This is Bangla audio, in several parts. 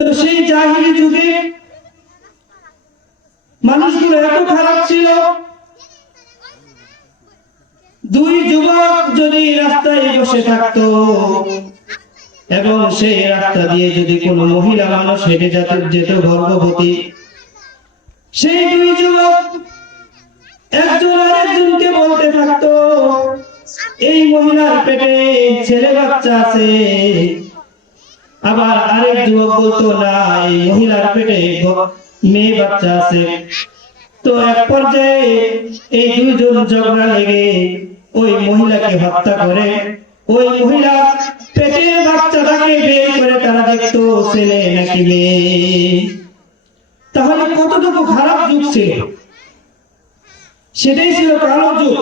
সেই জাহিলি যুগে মানুষগুলো এত খারাপ ছিল, দুই যুবক যদি রাস্তায় বসে থাকতো এবং সেই রাস্তা দিয়ে যদি কোনো মহিলা মানুষ হেঁটে যেত গর্ভবতী, সেই দুই যুবক একজন আরেকজনকে বলতে থাকতো, এই মহিলার পেটে ছেলে বাচ্চা আছে। আবার আরেক যুবক বলতো, না, এই মহিলার পেটে মেয়ে বাচ্চা আছে। তো এক পর্যায়ে এই দুইজন ঝগড়া লেগে ওই মহিলাকে হত্যা করে ওই মহিলা পেটের বাচ্চাটাকে বের করে তারা দেখতো ছেলে নাকি মেয়ে। তাহলে কতটুকু খারাপ যুগ ছিল, সেটাই ছিল কালো যুগ।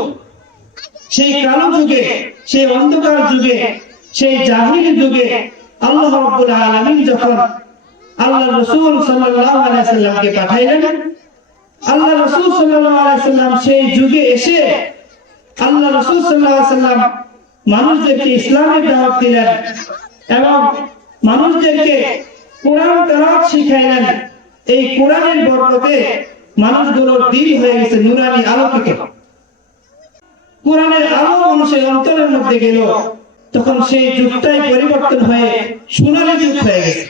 সেই কালো যুগে, সেই অন্ধকার যুগে, সেই জাহিলি যুগে আল্লাহ রাব্বুল আলামিন যখন আল্লাহ রাসূল সাল্লাল্লাহু আলাইহি ওয়াসাল্লামকে পাঠাইলেন, আল্লাহ রাসূল সাল্লাল্লাহু আলাইহি ওয়াসাল্লাম সেই যুগে এসে আল্লাহ রাসূল সাল্লাল্লাহু আলাইহি ওয়াসাল্লাম মানুষদেরকে ইসলামের দাওয়াত দিলেন এবং মানুষদেরকে কোরআন তেলাওয়াত শিখাইলেন। এই কোরআনের বরকতে মানুষগুলোর দিল হয়ে গেছে নূরানি আলোকিত। কোরআনের আলো মানুষের অন্তরের মধ্যে গেল, তখন সেই যুগটাই পরিবর্তন হয়ে সোনালী যুগ হয়ে গেছে।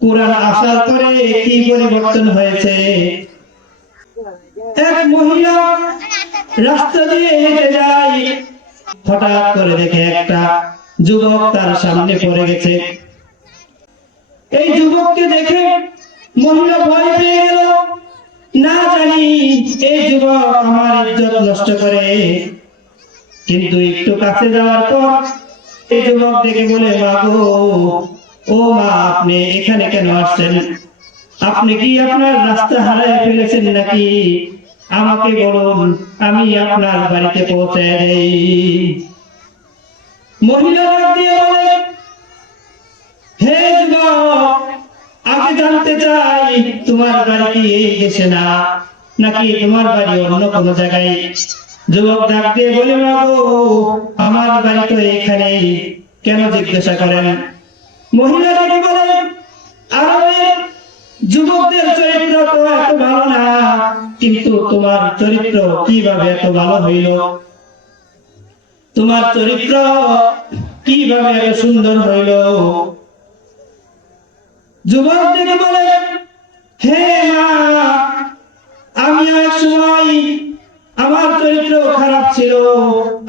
কোরআন আসার পরে কি পরিবর্তন হয়েছে? এক মহিলা রাস্তা দিয়ে হেঁটে যায়, হঠাৎ করে দেখে একটা যুবক তার সামনে পড়ে গেছে। এই যুবককে দেখে মহিলা ভয় পেয়ে গেল, না জানি এই যুবক আমার ইজ্জত নষ্ট করে। কিন্তু একটু কাছে যাওয়ার পর এই যুবক দেখে বলে, মা গো, ও মা, আপনি এখানে কেন আসছেন? আপনি কি আপনার রাস্তা হারায় ফেলেছেন নাকি? আমাকে বলুন, আমি আপনার বাড়িতে পৌঁছে দেই। মহিলা দিয়ে বলে, হে যুবক, আগে জানতে চাই তোমার বাড়ি কি এই দেশে না, নাকি তোমার বাড়ি অন্য কোনো জায়গায়? যুবক ডাক দিয়ে বলে, মা গো, আমার বাড়ি তো এখানেই, কেন জিজ্ঞাসা করেন? মহিলা ডেকে বলে, আরবের যুবকদের চরিত্র তো এত ভালো না, কিন্তু তোমার চরিত্র কিভাবে এত ভালো হইল? তোমার চরিত্র কিভাবে এত সুন্দর হইল? যুবক ডেকে বলে, হে মা, আমি এক সময় আমার চরিত্র খারাপ ছিল,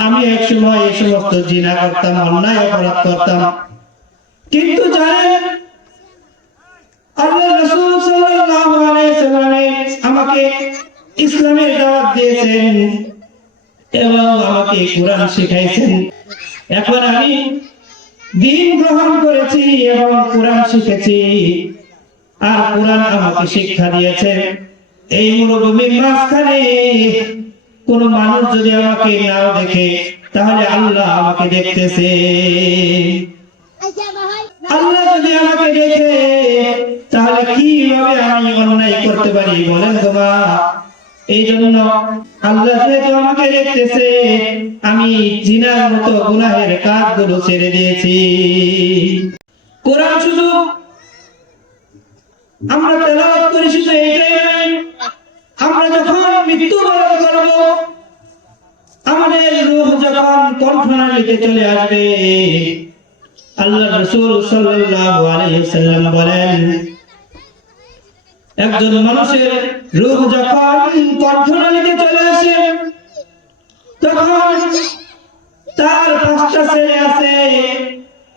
আমি এক সময় এই সমস্ত জিনা করতাম, অন্যায় অপরাধ করতাম। কিন্তু জানেন, আল্লাহ রাসূল সাল্লাল্লাহু আলাইহি ওয়াসাল্লাম আমাকে ইসলামের দাওয়াত দিয়েছেন এবং আমাকে কোরআন শিখাইছেন। এখন আমি দ্বীন গ্রহণ করেছি এবং কোরআন শিখেছি, আর কোরআন আমাকে শিক্ষা দিয়েছে। এই মরুভূমির মাঝখানে কোন মানুষ যদি আমাকে নাও দেখে, তাহলে আল্লাহ আমাকে দেখতেছে। আল্লাহ যদি আমাকে দেখে, তাহলে কিভাবে আমি অন্যায় করতে পারি বলেন তো মা? এই জন্য আল্লাহ যেহেতু আমাকে দেখতেছে, আমি জিনার মতো গুনাহের কাজগুলো ছেড়ে দিয়েছি। কোরআন শুধু আমরা তেলাওয়াত করি, শুধু এটাই নয়, আমরা যখন মৃত্যুবরণ করব, আমাদের রূহ যখন কণ্ঠনালীতে চলে আসবে, আল্লাহ রাসূল সাল্লাল্লাহু আলাইহি ওয়াসাল্লাম বলেন, একজন মানুষের রূহ যখন কণ্ঠনালীতে চলে আসে, তখন তার 5টা ছেলে আছে।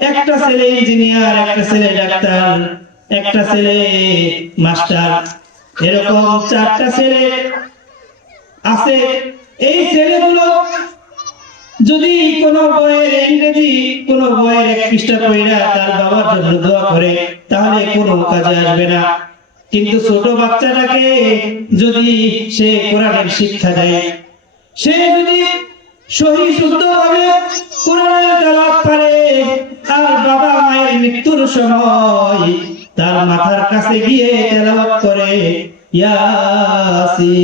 একটা ছেলে ইঞ্জিনিয়ার, একটা ছেলে ডাক্তার, একটা ছেলে মাস্টার, এরকম 4টা ছেলে আছে। এই ছেলেগুলো যদি কোনো বইয়ের ইংরেজি কোনো বইয়ের 1 পৃষ্ঠা পড়া তার বাবার জন্য দোয়া করে, তাহলে কোনো কাজে আসবে না। কিন্তু ছোট বাচ্চাটাকে যদি সে কোরআনের শিক্ষা দেয়, সে যদি সহি শুদ্ধভাবে কোরআনের তেলাওয়াত করে, আর বাবা মায়ের মৃত্যুর সময় তার মাথার কাছে গিয়ে তেলাওয়াত করে, ইয়াসিন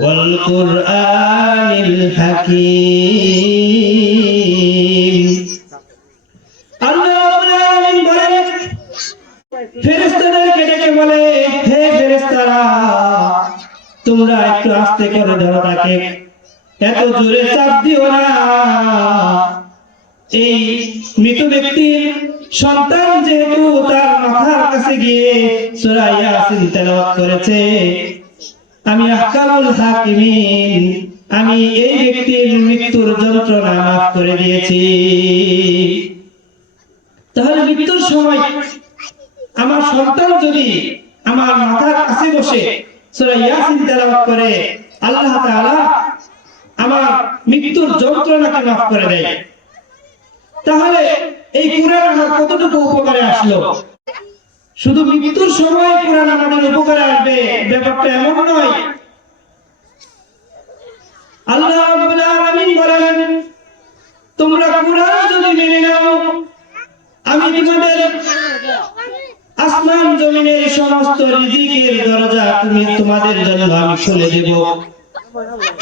ওয়াল কুরআনিল হাকীম, ফেরেশতাদেরকে ডেকে বলে, হে ফেরেশতারা, তোমরা একটু আস্তে করে ধরো তাকে, এত জোরে চাপ দিও না। এই মৃত ব্যক্তির সন্তান যেহেতু তার মাথার কাছে গিয়ে সূরা ইয়াসিন তেলাওয়াত করেছে, আমি আহকামুল হাকিমিন, আমি এই ব্যক্তির মৃত্যুর যন্ত্রণা মাফ করে দিয়েছি। তাহলে মৃত্যুর সময় আমার সন্তান যদি আমার মাথার কাছে বসে সূরা ইয়াসিন তেলাওয়াত করে, আল্লাহ তাআলা আমার মৃত্যুর যন্ত্রণাকে মাফ করে দেয়। তাহলে এই কুরআন আমার কতটুকু উপকারে আসলো? শুধু মৃত্যুর সময় কুরআন আমাদের উপকারে আসবে ব্যাপারটা এমন নয়। আল্লাহ রাব্বুল আলামিন বলেন, তোমরা কুরআন যদি মেনে নাও, আমি তোমাদের আসমান জমিনের সমস্ত রিজিকের দরজা তোমাদের জন্য আমি খুলে দেব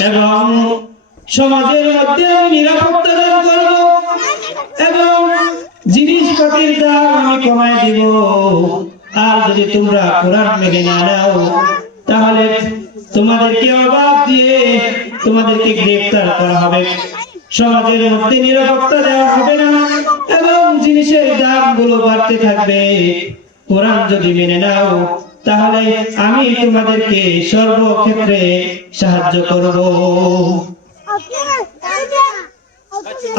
এবং সমাজের মধ্যে আমি নিরাপত্তা দান করব এবং জিনিসপত্রের দাম আমি কমায় দিব। আর যদি তোমরা কোরআন মেনে না নাও, তাহলে তোমাদেরকে অবাধ দিয়ে তোমাদেরকে গ্রেফতার করা হবে, সমাজের মধ্যে নিরাপত্তা দেওয়া হবে না এবং জিনিসের দামগুলো বাড়তে থাকবে। কোরআন যদি মেনে নাও, তাহলে আমি তোমাদেরকে সর্বক্ষেত্রে সাহায্য করব।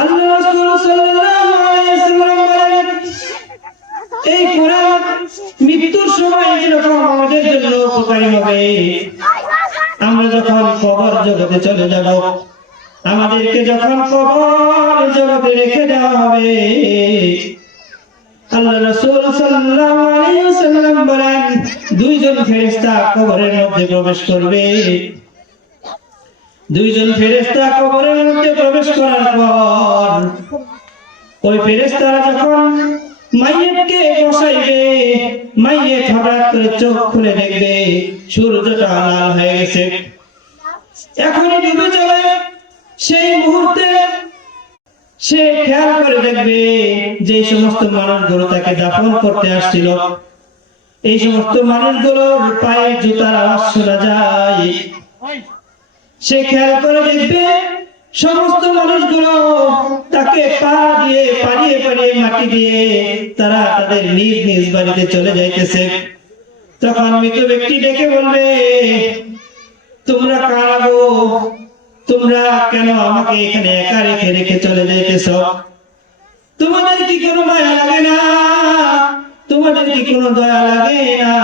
আল্লাহ রাসূল সাল্লাল্লাহু আলাইহি ওয়াসাল্লাম বলেন, এই কোরআন মৃত্যুর সময় যেরকম আমাদের জন্য উপকারী হবে, আমরা যখন কবর জগতে চলে যাব, আমাদেরকে যখন কবর জগতে রেখে দেওয়া হবে, আল্লাহ রাসূল সাল্লাল্লাহু আলাইহি ওয়াসাল্লাম বলেন, দুইজন ফেরেশতা কবরের মধ্যে প্রবেশ করবে। দুইজন ফেরেশতা কবরের মধ্যে প্রবেশ করার পর ওই ফেরেশতারা যখন মাইয়িতকে বসাইবে, মাইয়িত হঠাৎ করে চোখ খুলে দেখবে সূর্যটা লাল হয়ে গেছে, এখনই ডুবে যাবে। সেই মুহূর্তে সে খেয়াল করে দেখবে যে সমস্ত মানুষগুলো তাকে দাফন করতে আসছিল, এই সমস্ত মানুষগুলোর পায়ের জুতার আওয়াজ শোনা যায়। সে খেয়াল করে দেখবে সমস্ত মানুষগুলো তাকে পা দিয়ে পাড়িয়ে পাড়িয়ে মাটি দিয়ে তারা তাদের নিজ নিজ বাড়িতে চলে যাইতেছে। তখন মৃত ব্যক্তি ডেকে বলবে, তোমরা কারা গো? তোমরা কেন আমাকে এখানে একা রেখে রেখে চলে যাইতেছ? তোমাদের কি কোনো মায়া লাগে না? তোমাদের কি কোনো দয়া লাগে না?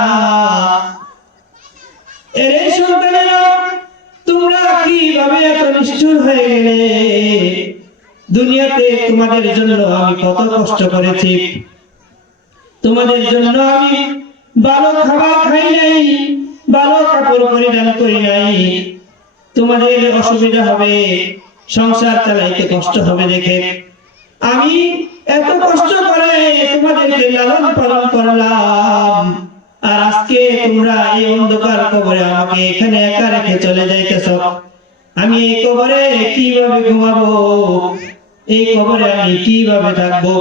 এর সন্তানেরা, তোমরা কিভাবে এত নিষ্ঠুর হয়ে গেলে? দুনিয়াতে তোমাদের জন্য আমি কত কষ্ট করেছি, তোমাদের জন্য আমি ভালো খাবার খাই নাই, ভালো কাপড় পরিধান করি নাই। তোমাদের অসুবিধা হবে, সংসার চালাইতে কষ্ট হবে দেখে আমি এত কষ্ট করে তোমাদেরকে লালন পালন করলাম, আর আজকে তোমরা এই অন্ধকার কবরে আমাকে এখানে একা রেখে চলে যাইতেছ। আমি এই কবরে কিভাবে ঘুমাবো? এই কবরে আমি কিভাবে থাকবো?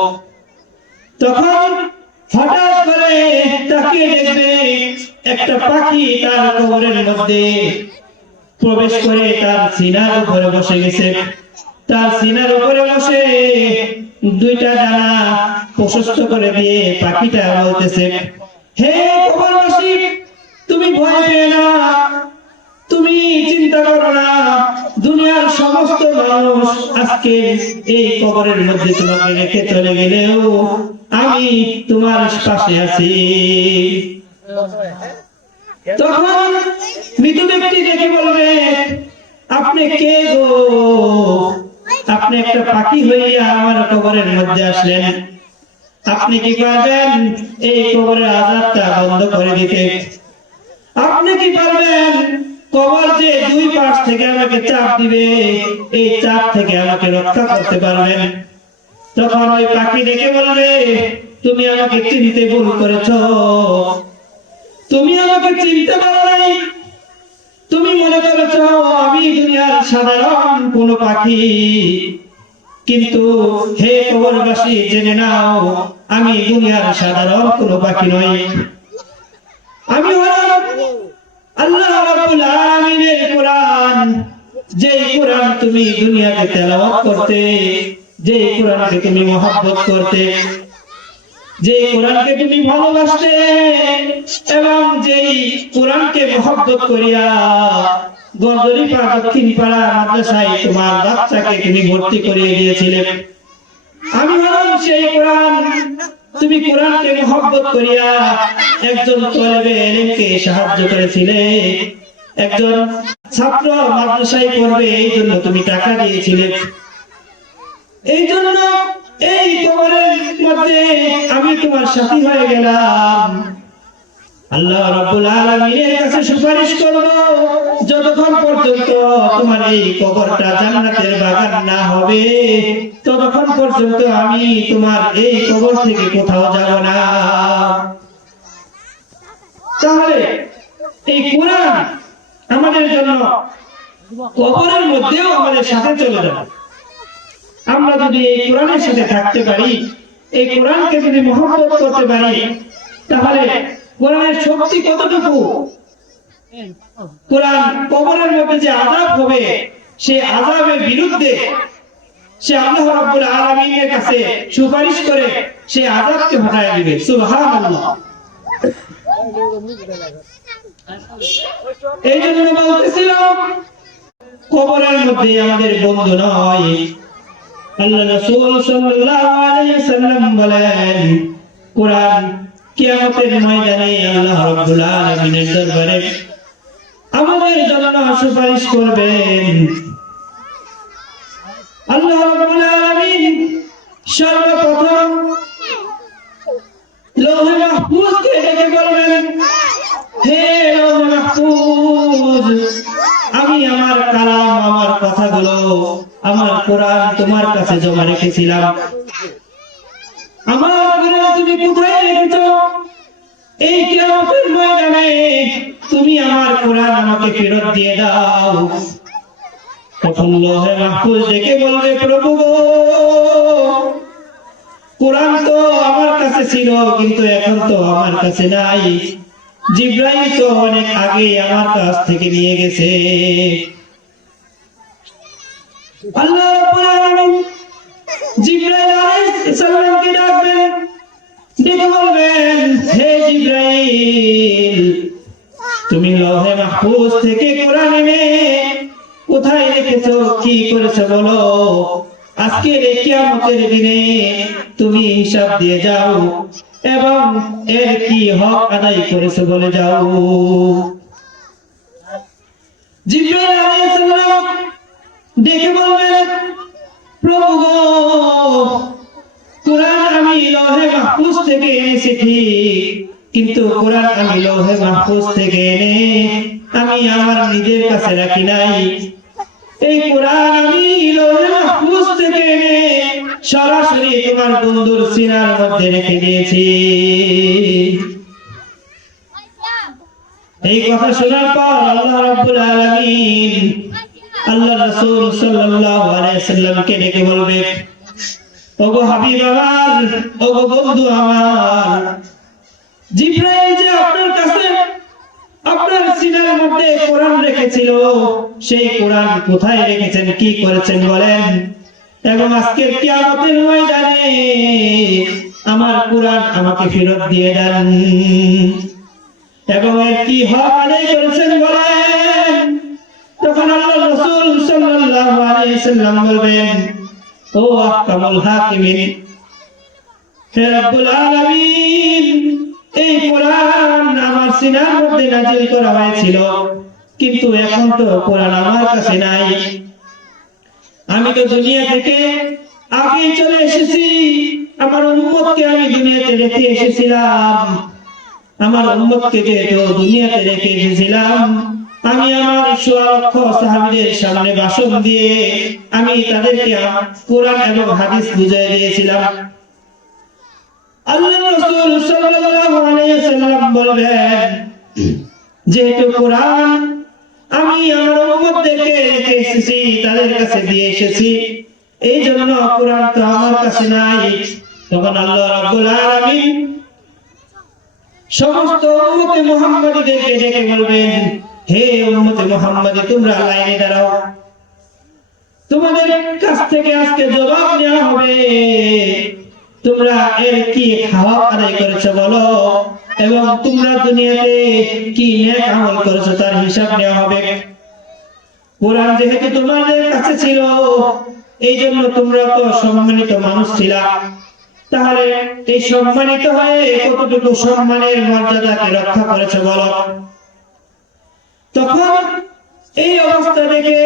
তখন হঠাৎ করে তাকিয়ে দেখবে একটা পাখি তার কবরের মধ্যে প্রবেশ করে তার সিনার উপরে বসে গেছে। তার সিনার উপরে বসে দুইটা ডানা প্রশস্ত করে দিয়ে পাখিটা বলতেছে, হে কবরবাসী, তুমি ভয় পেও না, তুমি চিন্তা করো না, দুনিয়ার সমস্ত মানুষ আজকে এই কবরের মধ্যে তোমাকে রেখে চলে গেলেও আমি তোমার পাশে আছি। তখন মৃত ব্যক্তি দেখে বলবে, আপনি কে গো? আপনি একটা পাখি হইয়া আমার কবরের মধ্যে আসলেন, আপনি কি পারবেন এই কবরের আযাবটা বন্ধ করে দিতে? আপনি কি পারবেন কবর যে দুই পাশ থেকে আমাকে চাপ দিবে, এই চাপ থেকে আমাকে রক্ষা করতে পারবেন? তখন ওই পাখি দেখে বলবে, তুমি আমাকে চিনতে ভুল করেছো, তুমি আমাকে চিনতে পারো নাই, তুমি মনে করেছো আমি দুনিয়ার সাধারণ কোন পাখি, কিন্তু হে কবরবাসী জেনে নাও, আমি দুনিয়ার সাধারণ কোনো পাখি নই। আমি হলাম আল্লাহ রাব্বুল আলামিনের কোরআন। যে কোরআন তুমি দুনিয়াতে তেলাওয়াত করতে, যে কোরআনকে তুমি মহব্বত করতে, যে কোরআনকে তুমি ভালোবাসতে, এবং যেই কোরআনকে মহব্বত করিয়া গড়দরিপা দক্ষিণ পাড়া মাদ্রাসায় তোমার বাচ্চাকে তুমি ভর্তি করিয়ে দিয়েছিলে, আমি হলাম সেই কোরআন। তুমি কোরআনকে মহব্বত করিয়া একজন তলেবে ইলমকে সাহায্য করেছিলে, একজন ছাত্র মাদ্রাসায় পড়বে এই জন্য তুমি টাকা দিয়েছিলে। এই জন্য এই কবরের মধ্যে আমি তোমার সাথী হয়ে গেলাম। আল্লাহ রাব্বুল আলামিনের কাছে সুপারিশ করব, যতক্ষণ পর্যন্ত তোমার এই কবরটা জান্নাতের বাগান না হবে, ততক্ষণ পর্যন্ত আমি তোমার এই কবর থেকে কোথাও যাব না। তাহলে এই কোরআন আমাদের জন্য কবরের মধ্যেও আমাদের সাথে চলে যাবে। আমরা যদি এই কোরআনের সাথে থাকতে পারি, এই কোরআনকে যদি মহব্বত করতে পারি, তাহলে কোরআনের শক্তি কতটুকু। কোরআন কবরের মধ্যে যে আযাব হবে, সেই আযাবের বিরুদ্ধে সে আল্লাহ রাব্বুল আলামিনের কাছে সুপারিশ করে সেই আযাবকে হটায় দিবে। সুবহানাল্লাহ। এই জন্য বলতেছিলাম, কবরের মধ্যে আমাদের বন্ধু নয়। আল্লাহ রাসূল সাল্লাল্লাহু আলাইহি ওয়াসাল্লাম বলেন, কোরআন কিয়ামতের ময়দানে আল্লাহ রাব্বুল আলামিনের দরবারে আমাদের জন্য সুপারিশ করবেন। আল্লাহ রাব্বুল আলামিন সর্বপ্রথম লৌহে মাহফুজকে ডেকে বলবেন, হে লৌহে মাহফুজ, আমি আমার কালাম, আমার কথাগুলো, আমার কোরআন তোমার কাছে জমা রেখেছিলাম। আমার কোরআন তুমি কোথায় রেখেছো? এই কিয়ামতের ময়দানে তুমি আমার কোরআন আমাকে ফেরত দিয়ে দাও। তখন লৌহে মাহফুজ ডেকে বলবে, প্রভু গো, কোরআন তো আমার কাছে ছিল, কিন্তু এখন তো আমার কাছে নাই। জিবরাইল তো অনেক আগে আমার কাছ থেকে নিয়ে গেছে। আল্লাহ রাব্বুল আলামিন জিবরাইল আলাইহিস সালামকে ডাকবেন, ডেকে বলবেন, হে জিবরাইল, তুমি লৌহে মাহফুজ থেকে কোরআন এনে কোথায় রেখেছো, কি করেছো বলো। আজকের এই কিয়ামতের দিনে তুমি হিসাব দিয়ে যাও এবং এর কি হক আদায় করেছো বলে যাও। জিবরাইল আলাইহিস সালাম ডেকে বলবেন, প্রভু গো, কোরআন আমি লৌহে মাহফুজ থেকে এনেছি ঠিক, কিন্তু কোরআন আমি লৌহে মাহফুজ থেকে এনে আমি আমার নিজের কাছে রাখি নাই। এই কোরআন আমি লৌহে মাহফুজ থেকে এনে সরাসরি তোমার বন্ধুর সিনার মধ্যে রেখে দিয়েছি। এই কথা শোনার পর আল্লাহ রাব্বুল আলামিন আল্লাহ রাসূল সাল্লাল্লাহু আলাইহি ওয়াসাল্লামকে ডেকে বলবে, ওগো হাবিব আমার, ওগো বন্ধু আমার, জিবরাইল যে আপনার কাছে আপনার সিনার মধ্যে কোরআন রেখেছিল, সেই কোরআন কোথায় রেখেছেন, কি করেছেন বলেন, এবং আজকের কিয়ামতের ময়দানে আমার কোরআন আমাকে ফেরত দিয়ে দেন, এবং এর কি হক আদায় করেছেন বলেন। তখন আল্লাহ রাসূল সাল্লাল্লাহু আলাইহি ওয়াসাল্লাম বলবেন, ও আহকামুল হাকিমিন, হে রব্বুল আলামিন, এই কোরআন আমার সিনার মধ্যে নাযিল করা হয়েছিল, কিন্তু এখন তো কোরআন আমার কাছে নাই। আমি তো দুনিয়া থেকে আগেই চলে এসেছি, আমার উম্মতকে আমি দুনিয়াতে রেখে এসেছিলাম। আমার উম্মতকে যেহেতু দুনিয়াতে রেখে এসেছিলাম, আমি আমার ১৬ লক্ষ সাহাবীদের সামনে ভাষণ দিয়ে আমি তাদেরকে কোরআন এবং হাদিস বুঝিয়ে দিয়েছিলাম। আল্লাহ রাসূল সাল্লাল্লাহু আলাইহি ওয়াসাল্লাম বলবেন, যেহেতু কোরআন আমি আমার উম্মতদেরকে রেখে এসেছি, তাদের কাছে দিয়ে এসেছি, এই জন্য কোরআন তো আমার কাছে নাই। তখন আল্লাহ রাব্বুল আলামিন সমস্ত উম্মতে মুহাম্মাদীদেরকে ডেকে বলবেন, হে উম্মতে মুহাম্মাদী, তোমরা লাইনে দাঁড়াও, তোমাদের কাছ থেকে আজকে জবাব নেওয়া হবে, তোমরা এর কি খাওয়া আদায় করেছো বলো, এবং তোমরা দুনিয়াতে কি নেক আমল করেছো তার হিসাব নেওয়া হবে। কোরআন যেহেতু তোমাদের কাছে ছিল, এই জন্য তোমরা তো সম্মানিত মানুষ ছিলা, তাহলে এই সম্মানিত হয়ে কতটুকু সম্মানের মর্যাদাকে রক্ষা করেছো বলো। তখন এই অবস্থা দেখে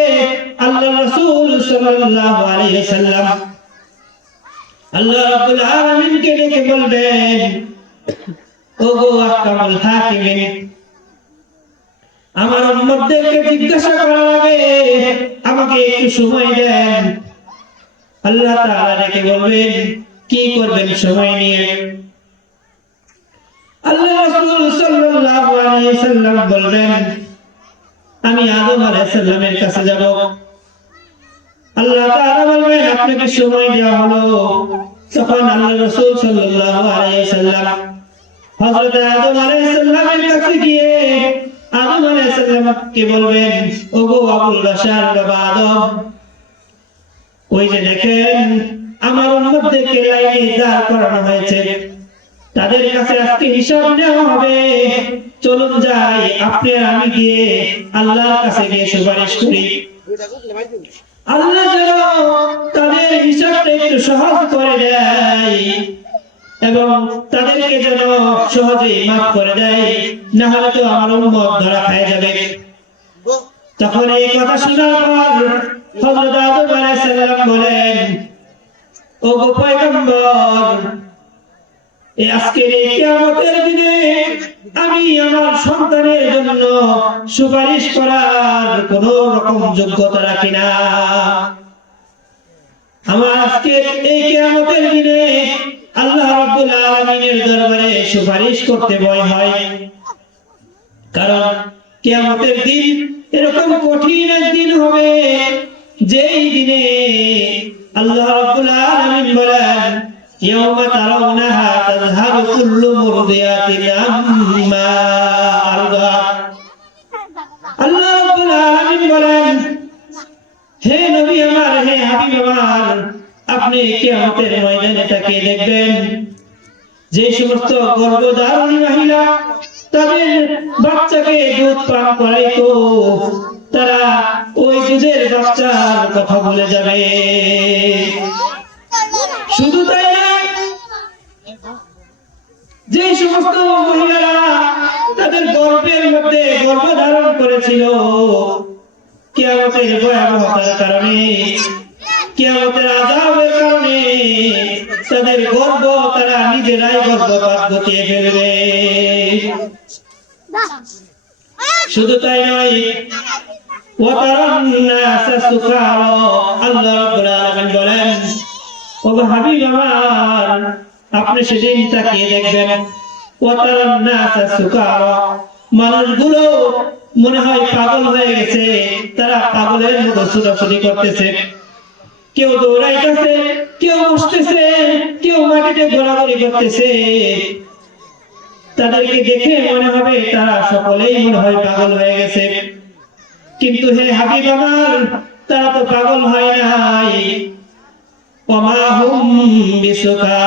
আল্লাহ রাসূল সাল্লাল্লাহু আলাইহি ওয়াসাল্লাম আল্লাহ রাব্বুল আলামিনকে ডেকে বলবেন, ওগো আহকামুল হাকিমিন, আমার উম্মতদেরকে জিজ্ঞাসা করার আগে আমাকে একটু সময় দেন। আল্লাহ তাআলা ডেকে বলবেন, কি করবেন সময় নিয়ে? আল্লাহ রাসূল সাল্লাল্লাহু আলাইহি ওয়াসাল্লাম বলবেন, আমি আদম আলাইহিস সালামের কাছে যাব। আল্লাহ তাআলা বলবেন, আপনাকে সময় দেওয়া হলো। তখন আল্লাহ রাসূল সাল্লাল্লাহু আলাইহি ওয়াসাল্লাম হযরত আদম আলাইহিস সালামের কাছে গিয়ে আদম আলাইহিস সালামকে বলবেন, ওগো আবুল বাশার বাবা আদম, ওই যে দেখেন আমার উম্মতদেরকে লাইনে দাঁড় করানো হয়েছে, তাদের কাছে আজকে হিসাব নেওয়া হবে। চলুন যাই, আপনি আর আমি গিয়ে আল্লাহর কাছে গিয়ে সুপারিশ করি। আল্লাহ যেন তাদের হিসাবটা একটু সহজ করে দেয় এবং তাদেরকে যেন সহজেই মাফ করে দেয়, না হলে তো আমার উম্মত ধরা খেয়ে যাবে। তখন এই কথা শোনার পর হযরত আদম আলাইহিস সালাম বলেন, ওগো পয়গম্বর, এই আজকের এই কিয়ামতের দিনে আমি আমার সন্তানের জন্য সুপারিশ করার কোন রকম যোগ্যতা রাখি না। আমার আজকের এই কিয়ামতের দিনে আল্লাহ রাব্বুল আলামিনের দরবারে সুপারিশ করতে ভয় হয়, কারণ কিয়ামতের দিন এরকম কঠিন একদিন হবে যেই দিনে আল্লাহ রাব্বুল আলামিন বলেন, ইয়াউমা তারাউনাহা তাযহাবু কুল্লু মুরদিয়াতিন আম্মা আরদাত। আল্লাহ রাব্বুল আলামিন বলেন, হে নবী আমার, হে হাবিব আমার, আপনি কিয়ামতের ময়দানে তাকিয়ে দেখবেন, যে সমস্ত গর্ভধারিণী মহিলা তাদের বাচ্চাকে দুধ পান করাইতো, তারা ওই দুধের বাচ্চার কথা ভুলে যাবে। শুধু তাই না, যে সমস্ত মহিলারা তাদের গর্ভের মধ্যে গর্ভধারণ করেছিল, কিয়ামতের ভয়াবহতার কারণে, কিয়ামতের আযাবের কারণে তাদের গর্ভ তারা নিজেরাই গর্ভপাত ঘটিয়ে ফেলবে। শুধু তাই নয়, ওয়াতারান নাসা সুকারা, আল্লাহ রাব্বুল আলামিন বলেন, ওগো হাবিব আমার, আপনি সেদিন তাকিয়ে দেখবেন, ওয়াতারান নাসা সুকারা, মানুষগুলো মনে হয় পাগল হয়ে গেছে, তারা পাগলের মতো ছুটাছুটি করতেছে, কেউ দৌড়াইতেছে, কেউ বসতেছে, কেউ মাটিতে ঘোরাঘুরি করতেছে। তাদেরকে দেখে মনে হবে তারা সকলেই মনে হয় পাগল হয়ে গেছে। কিন্তু হে হাবিব আমার, তারা তো পাগল হয় নাই। ওমা হুম বিসুকারা,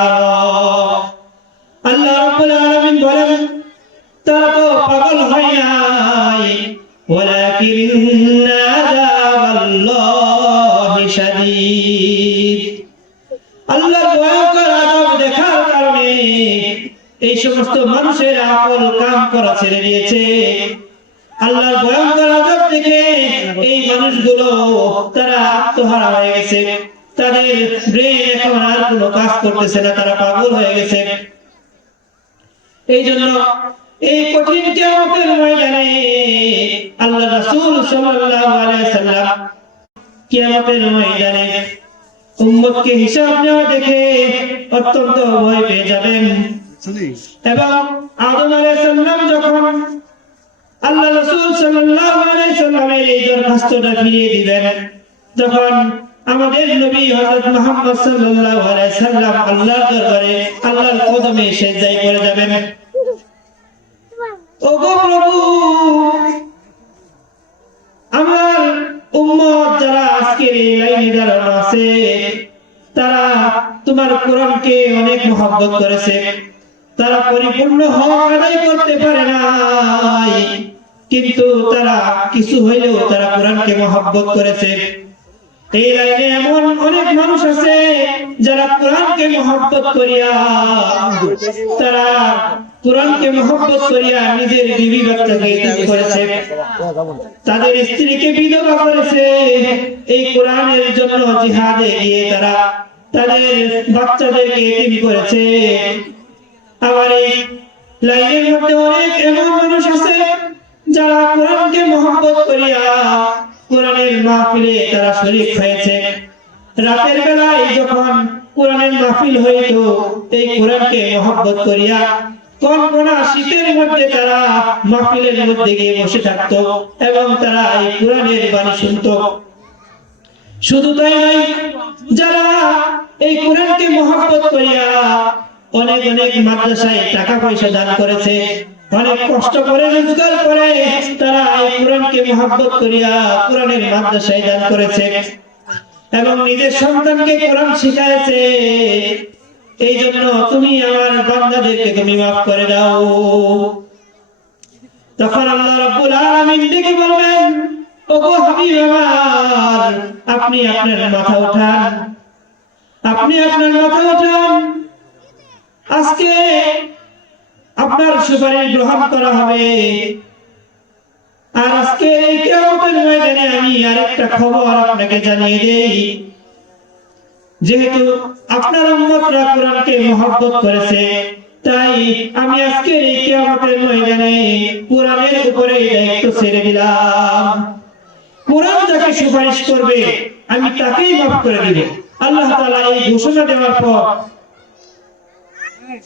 আল্লাহ রাব্বুল আলামিন বলেন, তারা তো পাগল হয় নাই, ওয়ালাকিন্না আযাবাল্লাহি শাদীদ। আল্লাহর ভয়ঙ্কর আযাব দেখার কারণে এই সমস্ত মানুষের আকল কাম করা ছেড়ে দিয়েছে। আল্লাহর ভয়ঙ্কর আযাব দেখে এই মানুষগুলো তারা আত্মহারা হয়ে গেছে, তাদের ব্রেন এখন আর কোনো কাজ করতেছে না, তারা পাগল হয়ে গেছে। এই জন্য এই কঠিন কিয়ামতের ময়দানে আল্লাহ রাসূল সাল্লাল্লাহু আলাইহি ওয়াসাল্লাম কিয়ামতের ময়দানে উম্মতকে হিসাব নেওয়া দেখে অত্যন্ত ভয় পেয়ে যাবেন। এবং আদম আলাইহিস সালাম যখন আল্লাহ রাসূল সাল্লাল্লাহু আলাইহি ওয়াসাল্লামের এই দরখাস্তটা ফিরিয়ে দিবেন, তখন আমাদের নবী হযরত মুহাম্মদ সাল্লাল্লাহু আলাইহি সাল্লাম আল্লাহর দরবারে আল্লাহর কদমে সিজদায় করে যাবেন। ওগো প্রভু, আমার উম্মত যারা আজকের এই লাইনে দাঁড়ানো আছে, তারা তোমার কোরআনকে অনেক মহব্বত করেছে, তারা পরিপূর্ণ হক আদায় করতে পারে নাই, কিন্তু তারা কিছু হইলেও তারা কোরআনকে মহব্বত করেছে। এই লাইনে এমন অনেক মানুষ আছে যারা কোরআনকে মহব্বত করিয়া, তারা কোরআনকে মহব্বত করিয়া নিজের বিবি বাচ্চাকে ঈদ করেছে, তাদের স্ত্রীকে বিধবা করেছে, এই কোরআনের জন্য জিহাদে গিয়ে তারা তাদের বাচ্চাদেরকে ঈদ করেছে। আবার এই লাইনের মধ্যে অনেক এমন মানুষ আছে যারা কোরআনকে মহব্বত করিয়া কোরআনের মাহফিলে তারা শরীক হয়েছে। রাতের বেলায় যখন কোরআনের মাহফিল হইতো, এই কোরআনকে মহব্বত করিয়া কনকনা শীতের মধ্যে তারা মাহফিলের মধ্যে গিয়ে বসে থাকতো এবং তারা এই কোরআনের বাণী শুনতো। শুধু তাই নয়, যারা এই কোরআনকে মহব্বত করিয়া অনেক অনেক মাদ্রাসায় টাকা পয়সা দান করেছে, অনেক কষ্ট করে রোজগার করে তারা এই কোরআনকে মহব্বত করিয়া কোরআনের মাদ্রাসায় দান করেছে এবং নিজের সন্তানকে কোরআন শিখাইছে, এই জন্য তুমি আমার বান্দাদেরকে তুমি মাফ করে দাও। তখন আল্লাহ রাব্বুল আলামিন ডেকে বলবেন, ওগো হাবিব আমার, আপনি আপনার মাথা উঠান, আপনি আপনার মাথা উঠান, আজকে আপনার সুপারিশ গ্রহণ করা হবে। আর আজকে এই কিয়ামতের ময়দানে আমি আরেকটা খবর আপনাকে জানিয়ে দেই, যেহেতু আপনার উম্মতরা কোরআনকে মহব্বত করেছে, তাই আমি আজকে এই কিয়ামতের ময়দানে কোরআনের উপরে দায়িত্ব ছেড়ে দিলাম। কোরআন যাকে সুপারিশ করবে আমি তাকেই মাফ করে দিব। আল্লাহ তাআলা এই ঘোষণা দেওয়ার পর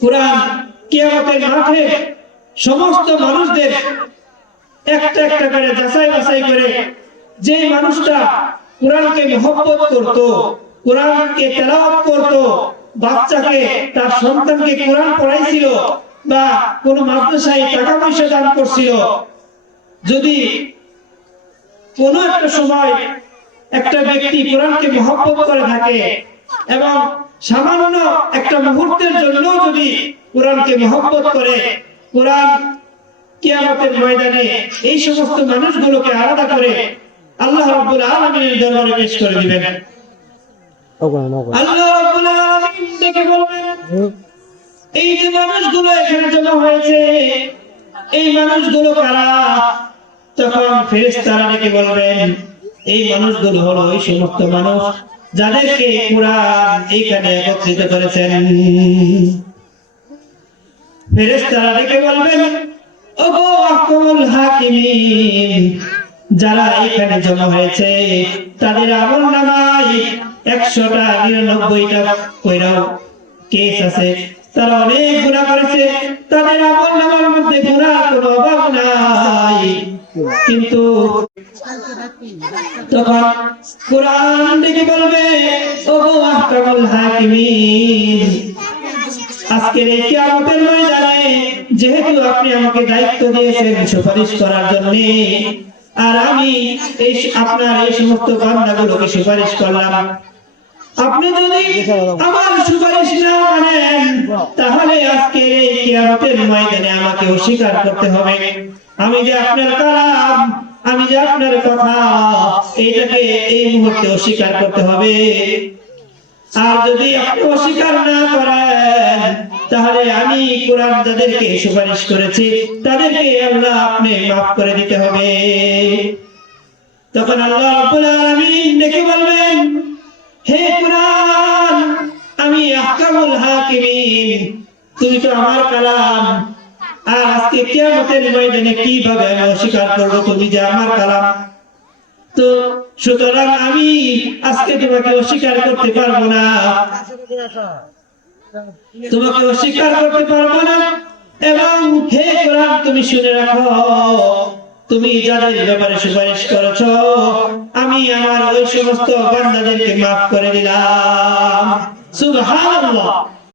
কোরআন কিয়ামতের মাঠে সমস্ত মানুষদের একটা একটা করে যাচাই বাছাই করে, যে মানুষটা কোরআনকে মহব্বত করত, কোরআনকে তেলাওয়াত করত, বাচ্চাকে তার সন্তানকে কোরআন পড়াইছিল বা কোন মাদ্রাসায় টাকা পয়সা দান করছিল, যদি কোন একটা সময় একটা ব্যক্তি কোরআনকে মহব্বত করে থাকে এবং সামান্য একটা মুহূর্তের জন্য যদি কোরআনকে মহব্বত করে, কোরআন কিয়ামতের ময়দানে এই সমস্ত মানুষগুলোকে আলাদা করে আল্লাহ রাব্বুল আলামিনের দরবারে পেশ করে দিবেন। আল্লাহ রাব্বুল আলামিন ডেকে বলবেন, এই যে মানুষগুলো এখানে জমা হয়েছে, এই মানুষগুলো কারা? তখন ফেরেশতারা ডেকে বলবেন, এই মানুষগুলো হলো ওই সমস্ত মানুষ যাদেরকে কোরআন এইখানে একত্রিত করেছেন। ফেরেশতারা ডেকে বলবেন, ওগো আহকামুল হাকিমিন, যারা এখানে জমা হয়েছে তাদের আমলনামায় 100টা 99টা কইরাও কেস আছে, তারা অনেক গুনাহ করেছে, তাদের আমলনামার মধ্যে গুনাহর কোনো অভাব নাই। কিন্তু তখন কোরআন ডেকে বলবে, ওগো আহকামুল হাকিমিন, আজকের এই কিয়ামতের ময়দানে যেহেতু আপনি আমাকে দায়িত্ব দিয়েছেন সুপারিশ করার জন্য, আর আমি এই আপনার এই সমস্ত বান্দাগুলোকে সুপারিশ করলাম, আপনি যদি আমার সুপারিশ না মানেন তাহলে আজকে এই কিয়ামতের ময়দানে আমাকে অস্বীকার করতে হবে। আমি যে আপনার কালাম, আমি যে আপনার কথা, এইটাকে এই মুহূর্তে অস্বীকার করতে হবে। আর যদি আপনি অস্বীকার না করেন তাহলে আমি কোরআন যাদেরকে সুপারিশ করেছি তাদেরকে আল্লাহ আপনি মাফ করে দিতে হবে। তখন আল্লাহ রাব্বুল আলামিন ডেকে বলবেন, হে কোরআন, আমি আহকামুল হাকিমিন, তুমি তো আমার কালাম, আর আজকে কিয়ামতের ময়দানে কিভাবে আমি অস্বীকার করব তুমি যে আমার কালাম? তো সুতরাং আমি আজকে তোমাকে অস্বীকার করতে পারবো না, তোমাকে অস্বীকার করতে পারবো না। এবং হে কোরআন, তুমি শুনে রাখো, তুমি যাদের ব্যাপারে সুপারিশ করেছো আমি আমার ওই সমস্ত বান্দাদেরকে মাফ করে দিলাম। সুবহানাল্লাহ।